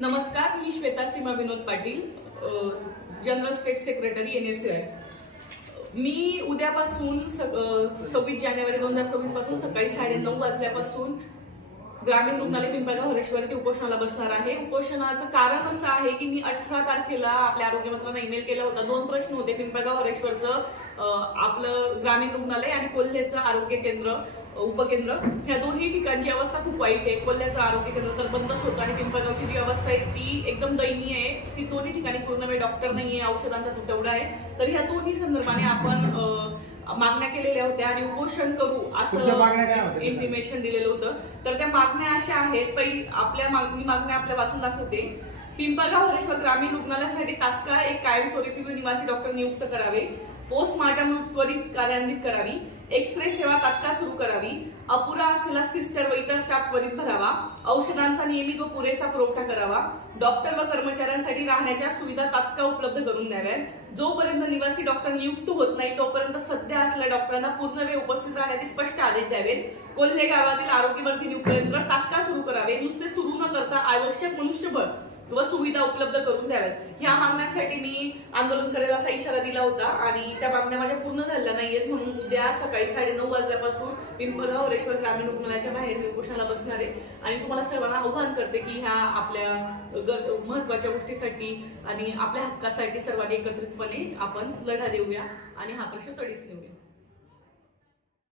नमस्कार मी Shweta Seema Vinod Patil general state secretary N S U मी उद्यापासून सव्वीस जानेवारी दोन हजार सव्वीसपासून सकाळी सकाळी साडेनऊ वाजल्यापासून ग्रामीण रुग्णालय पिंपळगाव हरेश्वर उपोषणाला बसणार आहे. उपोषणाचं कारण असं आहे की मी अठरा तारखेला आपल्या आरोग्यमंत्र्यांना ईमेल केला होता. दोन प्रश्न होते पिंपळगाव हरेश्वरचं आपलं ग्रामीण रुग्णालय आणि कोल्हेचं आरोग्य केंद्र उपकेंद्र. ह्या दोन्ही ठिकाणची अवस्था खूप वाईट आहे. कोल्ह्याचं आरोग्य केंद्र तर बंदच होतं आणि पिंपळगावची जी अवस्था आहे ती एकदम दयनीय आहे. ती दोन्ही ठिकाणी पूर्ण वेळ डॉक्टर नाहीये औषधांचा तुटवडा आहे. तर ह्या दोन्ही संदर्भाने आपण मागण्या केलेल्या होत्या आणि उपोषण करू असं? इंटिमेशन दिलेलं होतं. तर त्या मागण्या अशा आहेत पहिली आपल्या माग- मी मागण्या आपल्या वाचून दाखवते. पिंपळगाव हरेश्वर ग्रामीण रुग्णालयासाठी तात्काळ एक कायमस्वरूपी निवासी डॉक्टर नियुक्त करावे. पोस्टमार्टम त्वरित कार्यान्वित करावी. एक्स रे सेवा तात्काळ सुरू करावी. अपुरा असलेला सिस्टर व इतर स्टाफ त्वरित भरावा. औषधांचा नियमित व पुरेसा पुरवठा करावा. डॉक्टर व कर्मचाऱ्यांसाठी राहण्याच्या सुविधा तात्काळ उपलब्ध करून द्याव्यात. जोपर्यंत निवासी डॉक्टर नियुक्त होत नाही तोपर्यंत सध्या असलेल्या डॉक्टरांना पूर्ण वेळ उपस्थित राहण्याचे स्पष्ट आदेश द्यावेत. कोल्हे गावातील आरोग्यवर्धी नियुक्त यंत्र तात्काळ सुरू करावे. नुसते सुरू न करता आवश्यक मनुष्यबळ व सुविधा उपलब्ध करून द्याव्यात. ह्या मागण्यांसाठी मी आंदोलन करेल असा इशारा दिला होता आणि त्या मागण्या माझ्या पूर्ण झालेल्या नाहीयेत म्हणून उद्या सकाळी साडेनऊ वाजल्यापासून पिंपळगाव हरेश्वर ग्रामीण रुग्णालयाच्या बाहेर मी उपोषणाला बसणार आहे. आणि तुम्हाला सर्वांना आव्हान करते की ह्या आपल्या महत्त्वाच्या गोष्टीसाठी आणि आपल्या हक्कासाठी सर्वांनी एकत्रितपणे आपण लढा देऊया. आणि हा प्रश्न तडीच नेऊया.